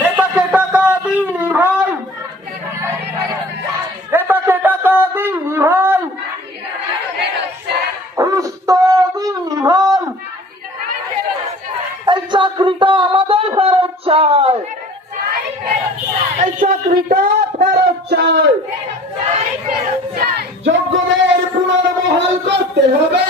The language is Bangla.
নেতাকে টাকা দিইনি ভাই, নেতাকে টাকা দিইনি ভাই, ঘুষ তো দিইনি ভাই, এই চাকরিটা আমাদের ফেরত চাই, এই চাকরিটা ফেরত চাই, যোগ্যদের পুনর্বহাল করতে হবে।